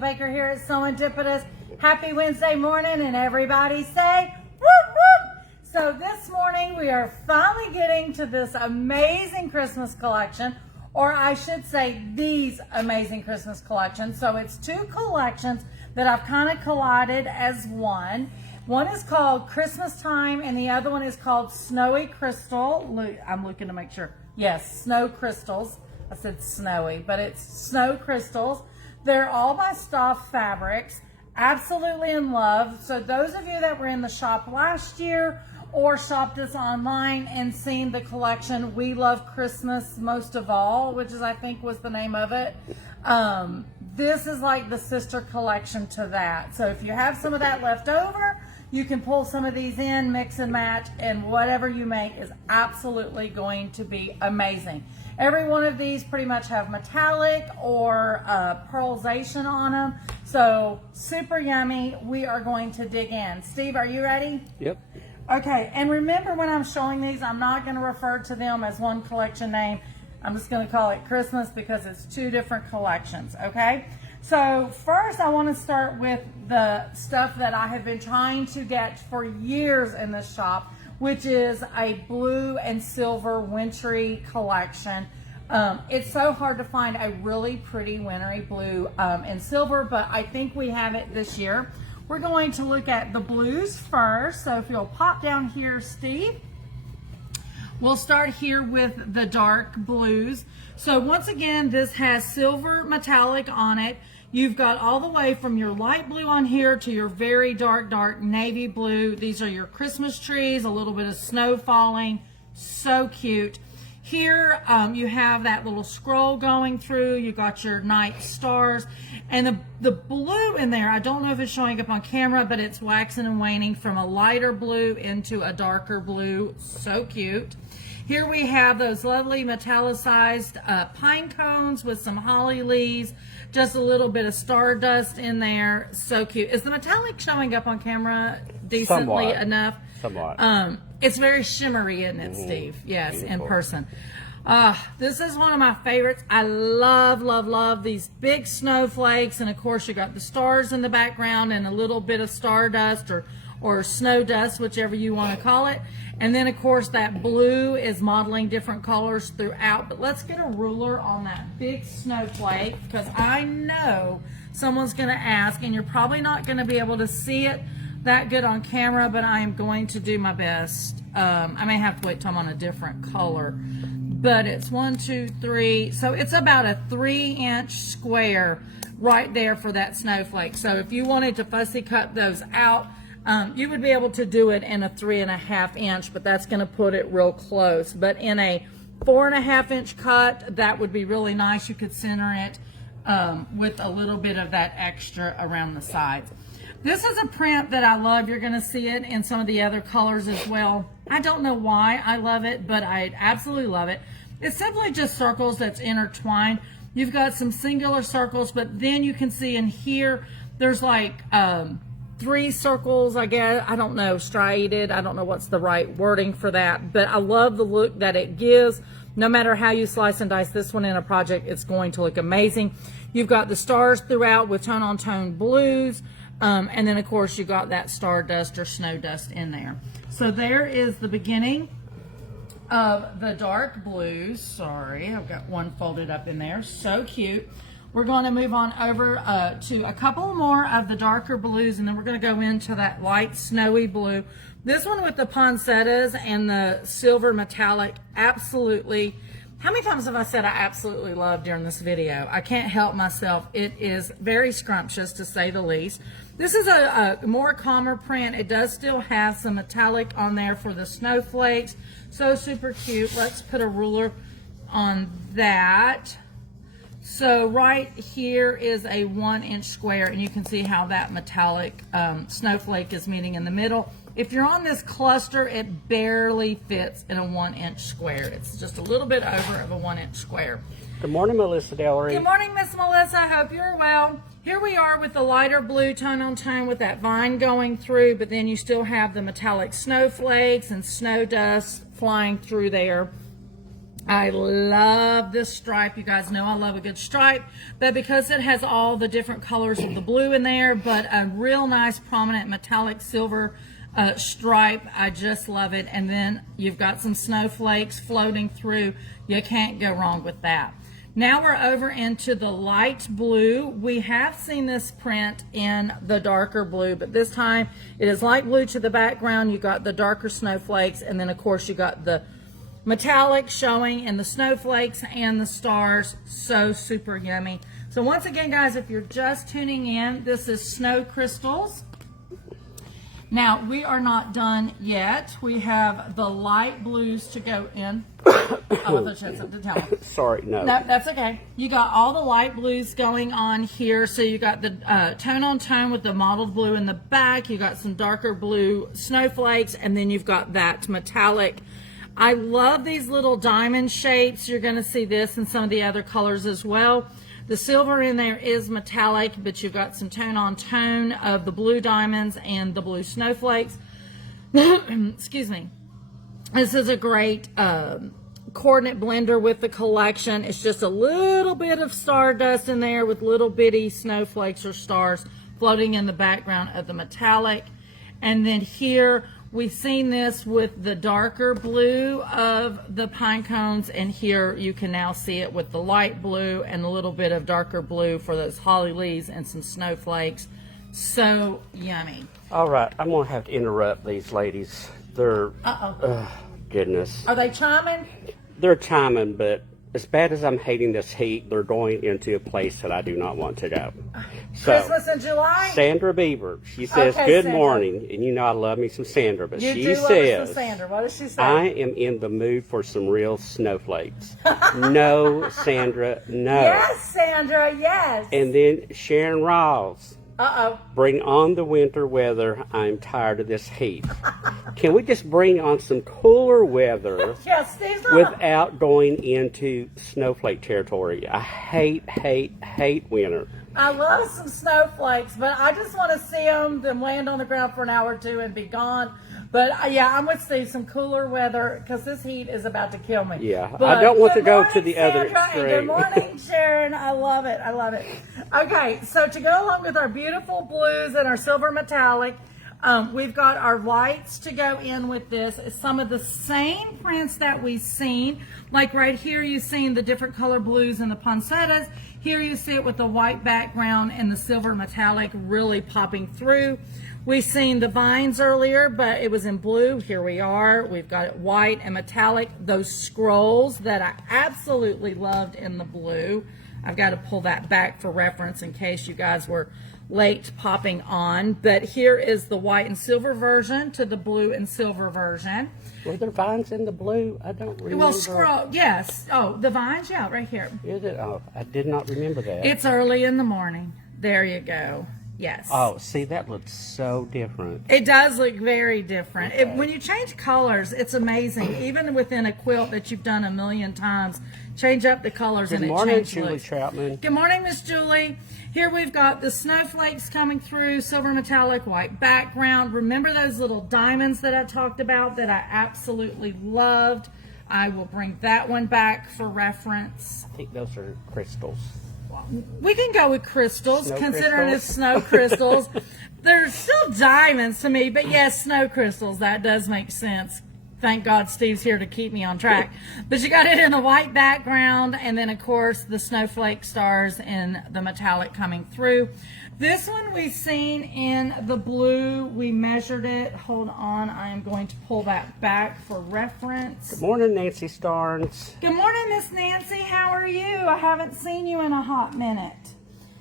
Baker here at SewEndipitous. Happy Wednesday morning, and everybody say whoop whoop. So this morning we are finally getting to this amazing Christmas collection, or I should say these amazing Christmas collections. So it's two collections that I've kind of collided as one. One is called Christmas Time and the other one is called Snowy Crystal. I'm looking to make sure. Yes, Snow Crystals. I said snowy, but it's Snow Crystals. They're all by Stoff Fabrics. Absolutely in love. So those of you that were in the shop last year or shopped us online and seen the collection, We Love Christmas Most of All, which is I think was the name of it. This is like the sister collection to that. So if you have some of that left over, you can pull some of these in, mix and match, and whatever you make is absolutely going to be amazing. Every one of these pretty much have metallic or pearlization on them. So super yummy. We are going to dig in. Steve, are you ready? Yep. Okay, and remember when I'm showing these, I'm not going to refer to them as one collection name. I'm just going to call it Christmas because it's two different collections, okay? So first I want to start with the stuff that I have been trying to get for years in this shop, which is a blue and silver wintry collection. It's so hard to find a really pretty wintry blue and silver, but I think we have it this year. We're going to look at the blues first. So if you'll pop down here, Steve. We'll start here with the dark blues. So once again, this has silver metallic on it. You've got all the way from your light blue on here to your very dark navy blue. These are your Christmas trees, a little bit of snow falling. So cute. Here you have that little scroll going through. You got your night stars. And the blue in there, I don't know if it's showing up on camera, but it's waxing and waning from a lighter blue into a darker blue. So cute. Here we have those lovely metallicized pine cones with some holly leaves, just a little bit of stardust in there. So cute. Is the metallic showing up on camera decently enough? Somewhat. It's very shimmery, isn't it, Steve? Yes, Beautiful. in person. This is one of my favorites. I love these big snowflakes, and of course you got the stars in the background and a little bit of stardust or snow dust, whichever you want to call it. And then of course that blue is modeling different colors throughout. But let's get a ruler on that big snowflake, because I know someone's going to ask, and you're probably not going to be able to see it that good on camera, but I am going to do my best. I may have to wait till I'm on a different color. But it's 1, 2, 3. So it's about a 3-inch square right there for that snowflake. So if you wanted to fussy cut those out, you would be able to do it in a 3.5 inch, but that's going to put it real close. But in a 4.5 inch cut, that would be really nice. You could center it with a little bit of that extra around the sides. This is a print that I love. You're going to see it in some of the other colors as well. I don't know why I love it, but I absolutely love it. It's simply just circles that's intertwined. You've got some singular circles, but then you can see in here, there's like 3 circles, I guess. I don't know, striated. I don't know what's the right wording for that, but I love the look that it gives. No matter how you slice and dice this one in a project, it's going to look amazing. You've got the stars throughout with tone-on-tone blues. And then of course you got that stardust or snow dust in there. So there is the beginning of the dark blues. Sorry, I've got one folded up in there. So cute. We're going to move on over to a couple more of the darker blues, and then we're going to go into that light snowy blue. This one with the poinsettias and the silver metallic, absolutely. How many times have I said I absolutely love during this video? I can't help myself. It is very scrumptious, to say the least. This is a more calmer print. It does still have some metallic on there for the snowflakes. So super cute. Let's put a ruler on that. So right here is a 1-inch square, and you can see how that metallic snowflake is meeting in the middle. If you're on this cluster, it barely fits in a 1-inch square. It's just a little bit over of a 1-inch square. Good morning, Melissa Dellery. Good morning, Miss Melissa. I hope you're well. Here we are with the lighter blue tone-on-tone with that vine going through, but then you still have the metallic snowflakes and snow dust flying through there. I love this stripe. You guys know I love a good stripe, but because it has all the different colors of the blue in there, but a real nice prominent metallic silver stripe, I just love it. And then you've got some snowflakes floating through. You can't go wrong with that. Now we're over into the light blue. We have seen this print in the darker blue, but this time it is light blue to the background. You got the darker snowflakes, and then of course you got the metallic showing in the snowflakes and the stars. So super yummy. So once again, guys, if you're just tuning in, this is Snow Crystals. Now, we are not done yet. We have the light blues to go in. Oh, I thought you had something to tell me. Sorry, no. No, that's okay. You got all the light blues going on here. So you got the tone on tone with the mottled blue in the back. You got some darker blue snowflakes, and then you've got that metallic. I love these little diamond shapes. You're going to see this in some of the other colors as well. The silver in there is metallic, but you've got some tone on tone of the blue diamonds and the blue snowflakes. Excuse me. This is a great coordinate blender with the collection. It's just a little bit of stardust in there with little bitty snowflakes or stars floating in the background of the metallic. And then here we've seen this with the darker blue of the pine cones, and here you can now see it with the light blue and a little bit of darker blue for those holly leaves and some snowflakes. So yummy. All right, I'm going to have to interrupt these ladies. They're, goodness. Are they chiming? They're chiming, but as bad as I'm hating this heat, they're going into a place that I do not want to go. So, Christmas in July? Sandra Bieber, she says, Okay, good Sandra. morning. And you know I love me some Sandra, but You she do love says, some Sandra. What does she say? I am in the mood for some real snowflakes. No, Sandra, no. Yes, Sandra, yes. And then Sharon Rawls. Bring on the winter weather. I'm tired of this heat. Can we just bring on some cooler weather Yes, Steve's not. without going into snowflake territory? I hate winter. I love some snowflakes, but I just want to see them land on the ground for an hour or two and be gone. But yeah, I'm with Steve, some cooler weather because this heat is about to kill me. Yeah, But I don't want to good go morning, to the other Sandra, and good extreme. morning, Sharon. I love it. I love it. Okay, so to go along with our beautiful blues and our silver metallic, we've got our whites to go in with this. Some of the same prints that we've seen, like right here you've seen the different color blues and the poinsettias. Here you see it with the white background and the silver metallic really popping through. We've seen the vines earlier, but it was in blue. Here we are. We've got it white and metallic. Those scrolls that I absolutely loved in the blue. I've got to pull that back for reference in case you guys were late popping on. But here is the white and silver version to the blue and silver version. Were there vines in the blue? I don't remember. Well, scroll, yes. Oh, the vines, yeah, right here. Is it? Oh, I did not remember that. It's early in the morning. There you go. Yes. Oh, see, that looks so different. It does look very different. Okay. When you change colors, it's amazing. Even within a quilt that you've done a million times, change up the colors and Good it morning, changes Julie looks. Troutman. Good morning, Miss Julie. Here we've got the snowflakes coming through, silver metallic, white background. Remember those little diamonds that I talked about that I absolutely loved? I will bring that one back for reference. I think those are crystals. We can go with crystals, Snow considering crystals? it's snow crystals. They're still diamonds to me, but yes, snow crystals. That does make sense. Thank God Steve's here to keep me on track. But you got it in the white background, and then, of course, the snowflake stars and the metallic coming through. This one we've seen in the blue. We measured it. Hold on. I am going to pull that back for reference. Good morning, Nancy Starnes. Good morning, Miss Nancy. How are you? I haven't seen you in a hot minute.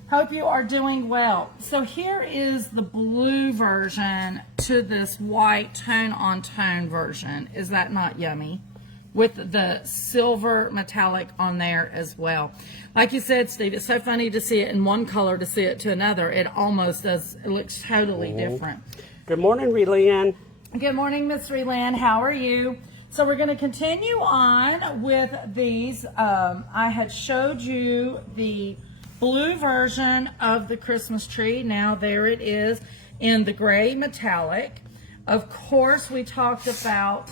Hope you are doing well. So here is the blue version to this white tone-on-tone version. Is that not yummy? With the silver metallic on there as well. Like you said, Steve, it's so funny to see it in one color to see it to another. It almost does. It looks totally different. Good morning, Relyn. Good morning, Miss Reland. How are you? So we're going to continue on with these. I had showed you the blue version of the Christmas tree. Now there it is in the gray metallic. Of course, we talked about,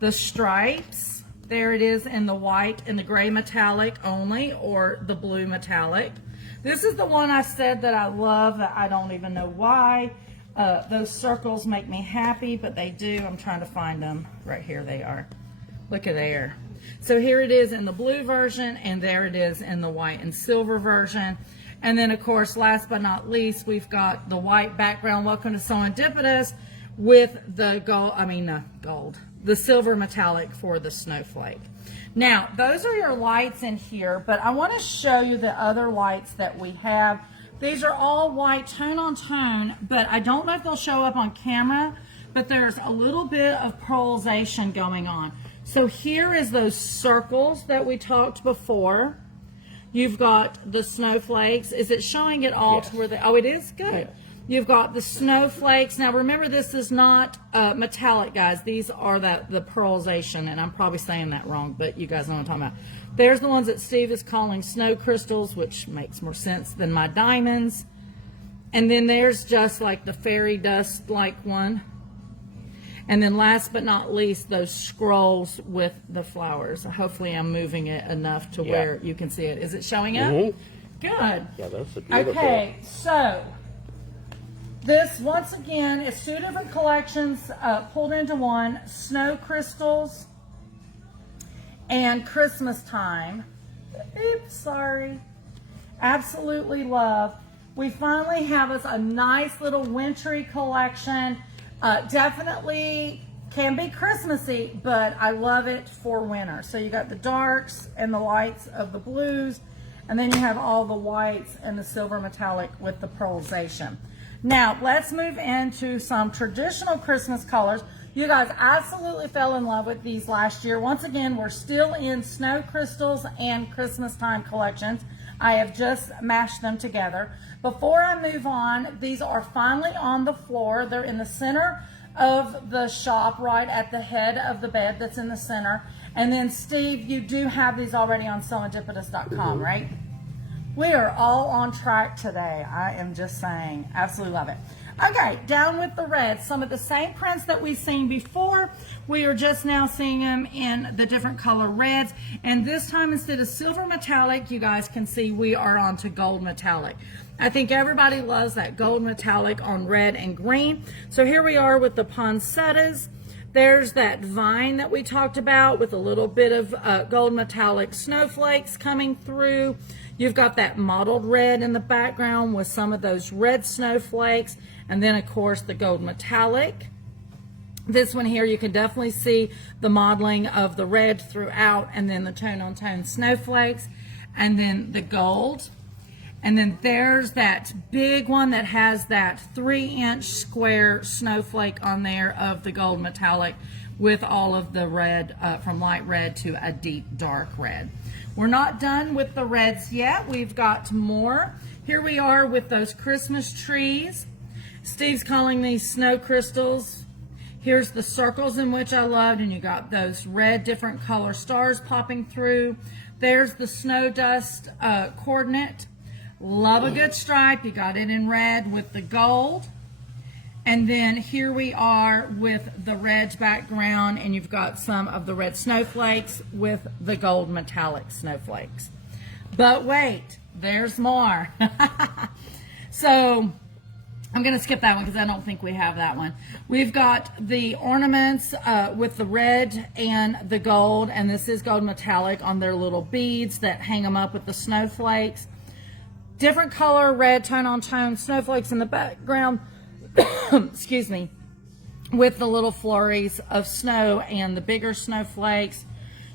the stripes There it is in the white and the gray metallic only, or the blue metallic. This is the one I said that I love, that I don't even know why. Those circles make me happy, but they do. I'm trying to find them. Right here they are. Look at there. So here it is in the blue version, and there it is in the white and silver version. And then, of course, last but not least, we've got the white background. Welcome to SewEndipitous with the gold, the silver metallic for the snowflake. Now, those are your lights in here, but I want to show you the other lights that we have. These are all white, tone on tone, but I don't know if they'll show up on camera, but there's a little bit of pearlization going on. So here is those circles that we talked before. You've got the snowflakes. Is it showing it all to where oh, it is? Good. Yeah. You've got the snowflakes. Now remember, this is not metallic, guys. These are the pearlization, and I'm probably saying that wrong, but you guys know what I'm talking about. There's the ones that Steve is calling snow crystals, which makes more sense than my diamonds. And then there's just like the fairy dust like one. And then last but not least, those scrolls with the flowers. Hopefully I'm moving it enough to where you can see it. Is it showing up? Good. Yeah, those are beautiful. Okay, so this, once again, is two different collections pulled into one. Snow crystals and Christmas time. Oops, sorry. Absolutely love. We finally have us a nice little wintry collection. Definitely can be Christmassy, but I love it for winter. So you got the darks and the lights of the blues, and then you have all the whites and the silver metallic with the pearlization. Now, let's move into some traditional Christmas colors. You guys absolutely fell in love with these last year. Once again, we're still in snow crystals and Christmas time collections. I have just mashed them together. Before I move on, these are finally on the floor. They're in the center of the shop, right at the head of the bed that's in the center. And then, Steve, you do have these already on SewEndipitous.com, right? We are all on track today. I am just saying. Absolutely love it. Okay, down with the reds. Some of the same prints that we've seen before. We are just now seeing them in the different color reds. And this time, instead of silver metallic, you guys can see we are onto gold metallic. I think everybody loves that gold metallic on red and green. So here we are with the poinsettias. There's that vine that we talked about with a little bit of gold metallic snowflakes coming through. You've got that mottled red in the background with some of those red snowflakes. And then, of course, the gold metallic. This one here, you can definitely see the modeling of the red throughout, and then the tone-on-tone snowflakes, and then the gold. And then there's that big one that has that 3-inch square snowflake on there of the gold metallic with all of the red, from light red to a deep dark red. We're not done with the reds yet. We've got more. Here we are with those Christmas trees. Steve's calling these snow crystals. Here's the circles in which I loved, and you got those red different color stars popping through. There's the snow dust coordinate. Love a good stripe. You got it in red with the gold. And then here we are with the red background, and you've got some of the red snowflakes with the gold metallic snowflakes. But wait, there's more. So I'm going to skip that one because I don't think we have that one. We've got the ornaments with the red and the gold, and this is gold metallic on their little beads that hang them up with the snowflakes. Different color, red, tone-on-tone snowflakes in the background, excuse me, with the little flurries of snow and the bigger snowflakes.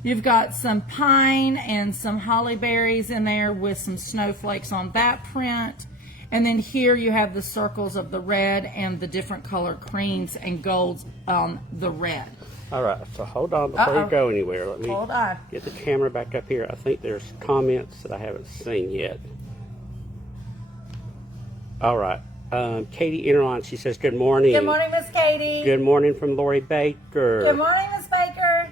You've got some pine and some holly berries in there with some snowflakes on that print. And then here you have the circles of the red and the different color creams and golds on the red. All right, so hold on before you go anywhere. Let me get the camera back up here. I think there's comments that I haven't seen yet. All right. Katie Interline, she says, good morning. Good morning, Miss Katie. Good morning from Lori Baker. Good morning, Miss Baker.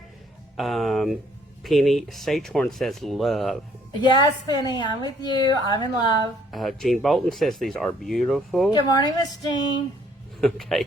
Penny Sagehorn says, love. Yes, Penny, I'm with you. I'm in love. Jean Bolton says, these are beautiful. Good morning, Miss Jean. Okay.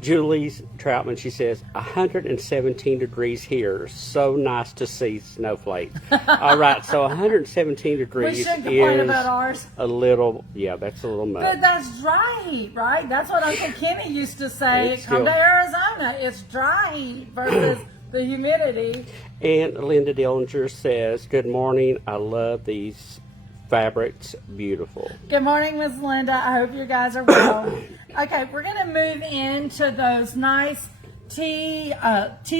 Julie Troutman, she says, 117 degrees here. So nice to see snowflakes. All right, so 117 We degrees shouldn't complain is about ours. a little, yeah, that's a little much. But that's dry heat, right? That's what Uncle Kenny used to say. It's Come still- to Arizona, it's dry heat versus the humidity. And Linda Dillinger says, good morning. I love these fabrics. Beautiful. Good morning, Miss Linda. I hope you guys are well. Okay, we're going to move into those nice tea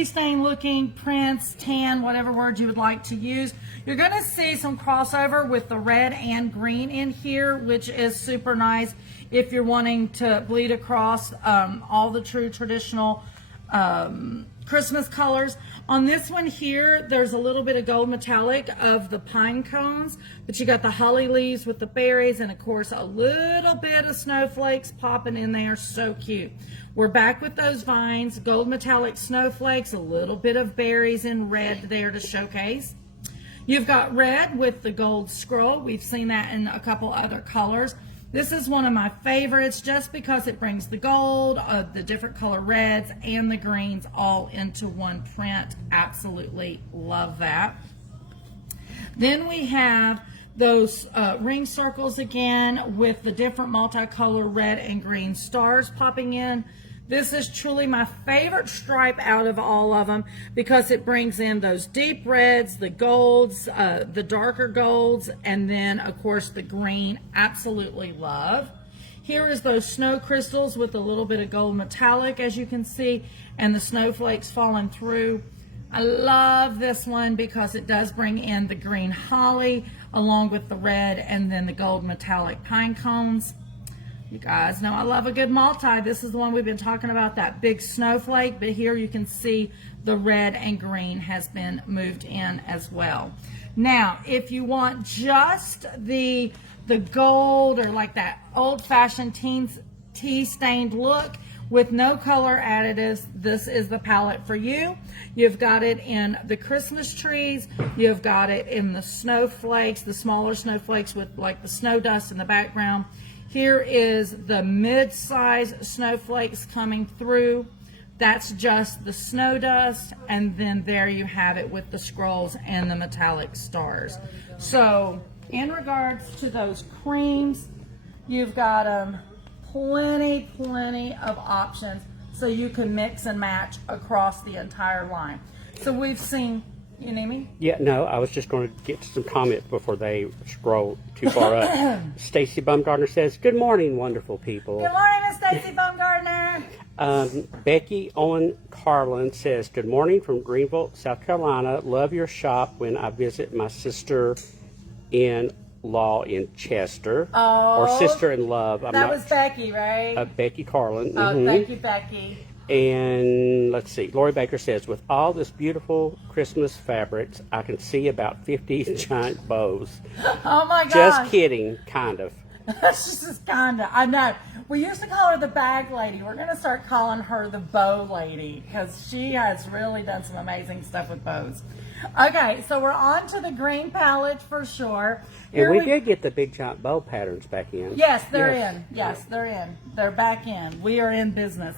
stain looking prints, tan, whatever word you would like to use. You're going to see some crossover with the red and green in here, which is super nice if you're wanting to bleed across all the true traditional Christmas colors. On this one here, there's a little bit of gold metallic of the pine cones, but you got the holly leaves with the berries, and of course a little bit of snowflakes popping in there. So cute. We're back with those vines, gold metallic snowflakes, a little bit of berries in red there to showcase. You've got red with the gold scroll. We've seen that in a couple other colors. This is one of my favorites just because it brings the gold, the different color reds, and the greens all into one print. Absolutely love that. Then we have those ring circles again with the different multicolor red and green stars popping in. This is truly my favorite stripe out of all of them because it brings in those deep reds, the golds, the darker golds, and then of course the green. Absolutely love. Here is those snow crystals with a little bit of gold metallic, as you can see, and the snowflakes falling through. I love this one because it does bring in the green holly along with the red and then the gold metallic pine cones. You guys know I love a good multi. This is the one we've been talking about, that big snowflake, but here you can see the red and green has been moved in as well. Now, if you want just the gold or like that old-fashioned tea stained look with no color additives, this is the palette for you. You've got it in the Christmas trees. You've got it in the snowflakes, the smaller snowflakes with like the snow dust in the background. Here is the mid-size snowflakes coming through. That's just the snow dust, and then there you have it with the scrolls and the metallic stars. So in regards to those creams, you've got plenty of options so you can mix and match across the entire line. So we've seen, you need me? Yeah, no, I was just going to get to some comments before they scroll too far up. Stacy Bumgardner says, good morning, wonderful people. Good morning, Miss Stacy Bumgardner. Becky Owen Carlin says, good morning from Greenville, South Carolina. Love your shop when I visit my sister-in-law in Chester. Oh, or sister-in-love. That was Becky, right? Becky Carlin. Oh, thank you, Becky. And let's see, Lori Baker says, with all this beautiful Christmas fabrics, I can see about 50 giant bows. Oh my gosh. Just kidding, kind of. She's just kinda, I know. We used to call her the bag lady. We're gonna start calling her the bow lady because she has really done some amazing stuff with bows. Okay, so we're on to the green palette for sure. And we did get the big giant bow patterns back in. Yes, they're in. Yes, they're in. They're back in. We are in business.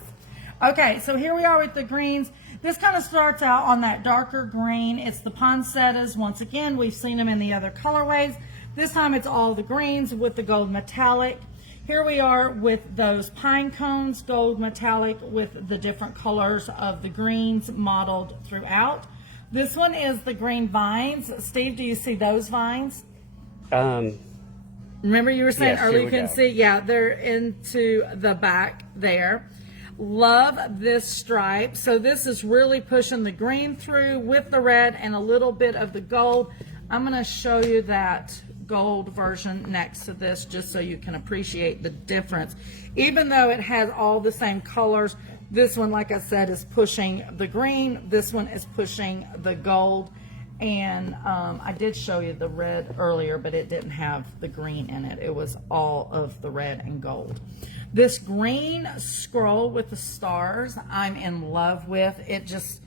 Okay, so here we are with the greens. This kind of starts out on that darker green. It's the poinsettias. Once again, we've seen them in the other colorways. This time it's all the greens with the gold metallic. Here we are with those pine cones, gold metallic with the different colors of the greens modeled throughout. This one is the green vines. Steve, do you see those vines? Remember you were saying yes, earlier you can see, yeah, they're into the back there. Love this stripe. So this is really pushing the green through with the red and a little bit of the gold. I'm going to show you that gold version next to this just so you can appreciate the difference. Even though it has all the same colors, this one, like I said, is pushing the green. This one is pushing the gold. And I did show you the red earlier, but it didn't have the green in it. It was all of the red and gold. This green scroll with the stars, I'm in love with. It just,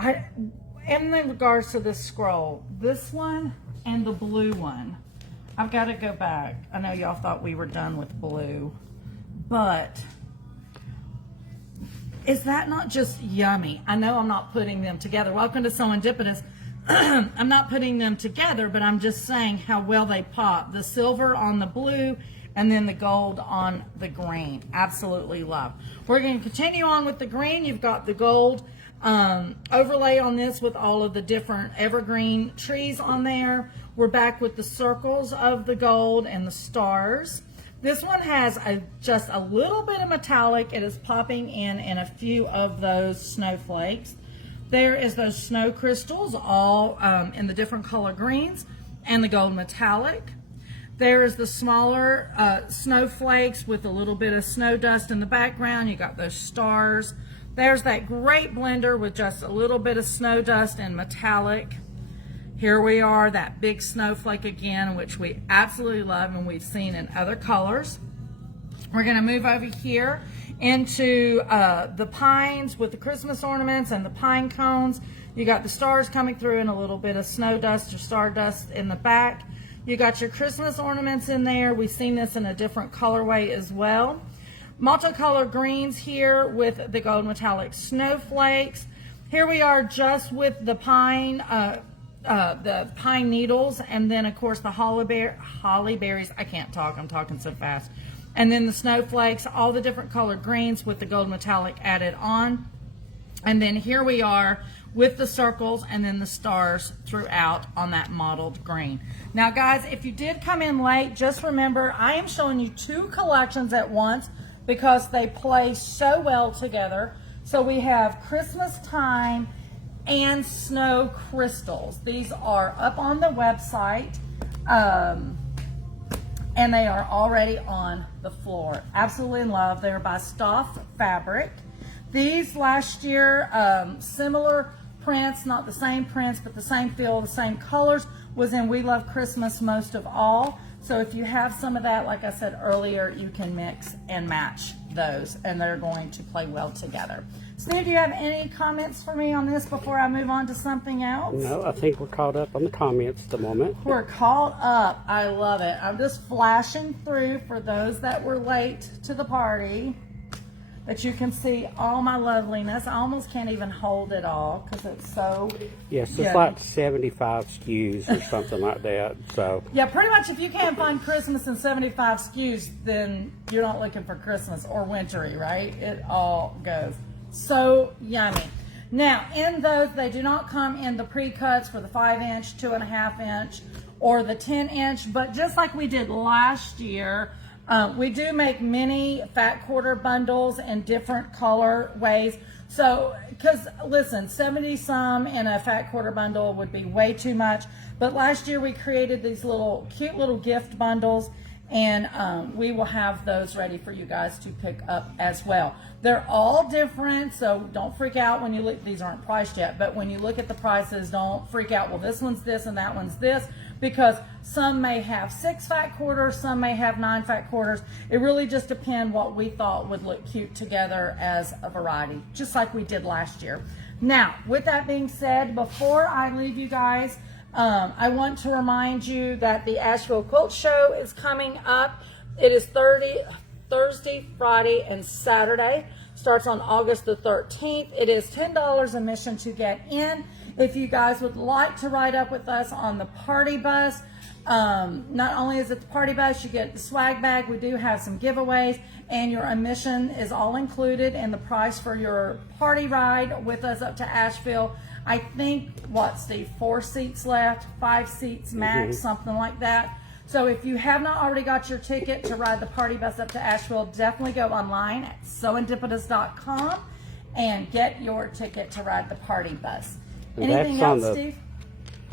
in regards to this scroll, this one and the blue one, I've got to go back. I know y'all thought we were done with blue, but Is that not just yummy? I know I'm not putting them together. Welcome to SewEndipitous. I'm not putting them together, but I'm just saying how well they pop. The silver on the blue and then the gold on the green. Absolutely love. We're going to continue on with the green. You've got the gold overlay on this with all of the different evergreen trees on there. We're back with the circles of the gold and the stars. This one has just a little bit of metallic. It is popping in a few of those snowflakes. There is those snow crystals all in the different color greens and the gold metallic. There is the smaller snowflakes with a little bit of snow dust in the background. You got those stars. There's that great blender with just a little bit of snow dust and metallic. Here we are, that big snowflake again, which we absolutely love and we've seen in other colors. We're going to move over here into the pines with the Christmas ornaments and the pine cones. You got the stars coming through and a little bit of snow dust or stardust in the back. You got your Christmas ornaments in there. We've seen this in a different colorway as well. Multicolored greens here with the gold metallic snowflakes. Here we are just with the pine needles, and then of course the holly berries. I can't talk, I'm talking so fast. And then the snowflakes, all the different colored greens with the gold metallic added on. And then here we are with the circles and then the stars throughout on that mottled green. Now guys, if you did come in late, just remember I am showing you two collections at once because they play so well together. So we have Christmas time and snow crystals. These are up on the website. And they are already on the floor. Absolutely in love. They're by Stoff Fabric. These last year, similar prints, not the same prints, but the same feel, the same colors, was in We Love Christmas most of all. So if you have some of that, like I said earlier, you can mix and match those, and they're going to play well together. Steve, do you have any comments for me on this before I move on to something else? No, I think we're caught up on the comments at the moment. We're caught up. I love it. I'm just flashing through for those that were late to the party, that you can see all my loveliness. I almost can't even hold it all because it's so Yes, it's like 75 SKUs or something like that. So yeah, pretty much if you can't find Christmas in 75 SKUs, then you're not looking for Christmas or wintry, right? It all goes. So yummy. Now, in those, they do not come in the pre-cuts for the 5-inch, 2.5-inch, or the 10-inch, but just like we did last year, we do make mini fat quarter bundles in different color ways. So, because listen, 70 some in a fat quarter bundle would be way too much, but last year we created these little cute little gift bundles, and we will have those ready for you guys to pick up as well. They're all different, so don't freak out when you look. These aren't priced yet, but when you look at the prices, don't freak out. Well, this one's this and that one's this, because some may have 6 fat quarters, some may have 9 fat quarters. It really just depends what we thought would look cute together as a variety, just like we did last year. Now, with that being said, before I leave you guys, I want to remind you that the Asheville Quilt Show is coming up. It is Thursday, Friday, and Saturday. Starts on August the 13th. It is $10 admission to get in. If you guys would like to ride up with us on the party bus, not only is it the party bus, you get the swag bag. We do have some giveaways, and your admission is all included in the price for your party ride with us up to Asheville. I think, what, Steve, 4 seats left, 5 seats max, something like that. So if you have not already got your ticket to ride the party bus up to Asheville, definitely go online at SewEndipitous.com and get your ticket to ride the party bus. And anything else, Steve?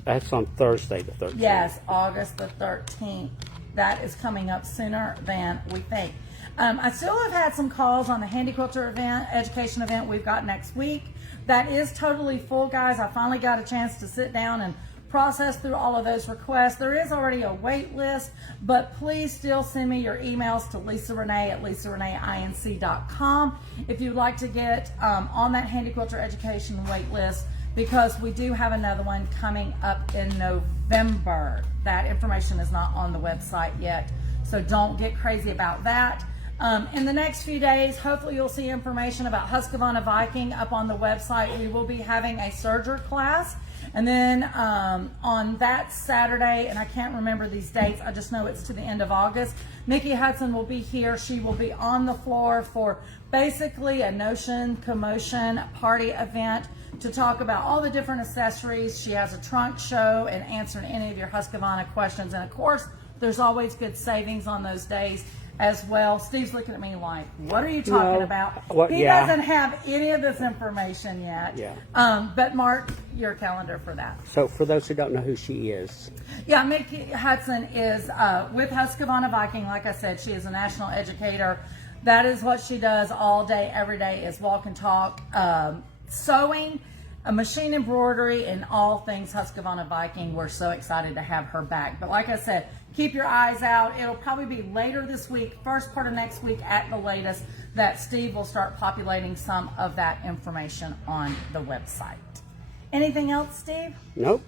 That's on Thursday the 13th. Yes, August the 13th. That is coming up sooner than we think. I still have had some calls on the Handy Quilter event, education event we've got next week. That is totally full, guys. I finally got a chance to sit down and process through all of those requests. There is already a wait list, but please still send me your emails to Lisa Renee at LisaReneeINC.com if you'd like to get on that Handy Quilter education wait list, because we do have another one coming up in November. That information is not on the website yet, so don't get crazy about that. In the next few days, hopefully you'll see information about Husqvarna Viking up on the website. We will be having a serger class. And then on that Saturday, and I can't remember these dates, I just know it's to the end of August, Nikki Hudson will be here. She will be on the floor for basically a Notion Commotion party event to talk about all the different accessories. She has a trunk show and answering any of your Husqvarna questions. And of course, there's always good savings on those days as well. Steve's looking at me like, what are you talking about? He doesn't have any of this information yet. Yeah. But mark your calendar for that. So for those who don't know who she is. Yeah, Nikki Hudson is with Husqvarna Viking. Like I said, she is a national educator. That is what she does all day, every day, is walk and talk, sewing, machine embroidery, and all things Husqvarna Viking. We're so excited to have her back. But like I said, keep your eyes out. It'll probably be later this week, first part of next week at the latest, that Steve will start populating some of that information on the website. Anything else, Steve? Nope.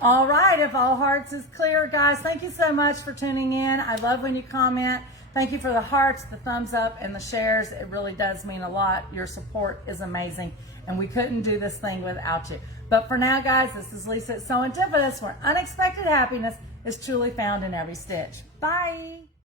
All right, if all hearts is clear, guys, thank you so much for tuning in. I love when you comment. Thank you for the hearts, the thumbs up, and the shares. It really does mean a lot. Your support is amazing, and we couldn't do this thing without you. But for now, guys, this is Lisa at SewEndipitous, where unexpected happiness is truly found in every stitch. Bye.